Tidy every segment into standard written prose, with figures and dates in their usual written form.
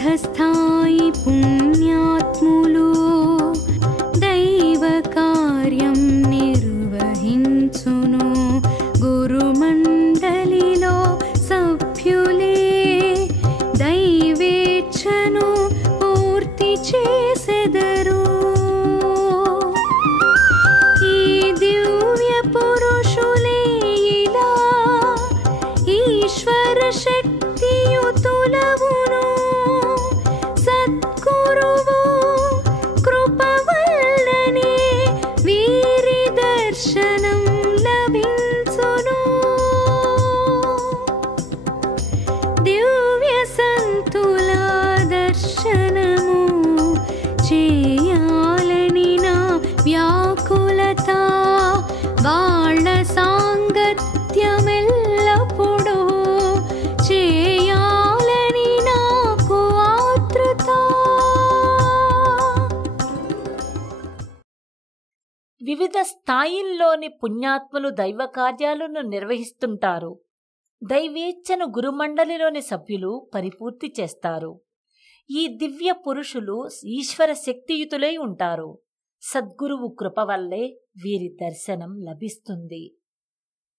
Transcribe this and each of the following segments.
తీర్థస్థాయి పుణ్యాత్ములు దైవ కార్యం నిర్వహించును. గురుమండలిలో సభ్యులే దైవేచ్ఛను పూర్తి చేసెదరు. ఈ దివ్య పురుషులే ఇలా ఈశ్వర శక్తియుతులవును. సద్గురువు కృప వల్లనే వీరి దర్శనం లభించును. దివ్య సంతుల దర్శనము చేయాలని నా వ్యాకులత. వాళ్ళ సాంగత్యమెల్లప్పుడూ చేయాలని నాకు ఆతృత. వివిధ స్థాయిల్లోని పుణ్యాత్ములు దైవ కార్యాలను నిర్వహిస్తుంటారు. దైవేచ్ఛను గురుమండలిలోని సభ్యులు పరిపూర్తి చేస్తారు. ఈ దివ్య పురుషులు ఈశ్వర శక్తియుతులై ఉంటారు. సద్గురువు కృప వల్లే వీరి దర్శనం లభిస్తుంది.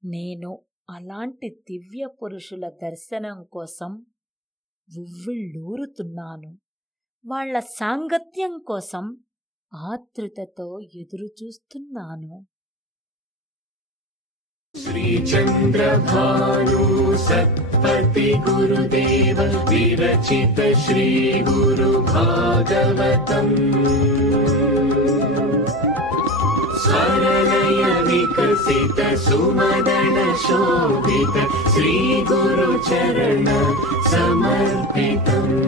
నేను అలాంటి దివ్య పురుషుల దర్శనం కోసం ఉవ్విళ్ళూరుతున్నాను. వాళ్ల సాంగత్యం కోసం ఆతృతతో ఎదురుచూస్తున్నాను. श्रीचन्द्रभानु सत्पति गुरुदेव विरचित श्री गुरु भागवतम् स्वरलय विकसित सुमदन शोभित श्री गुरु चरण समर्पितम्.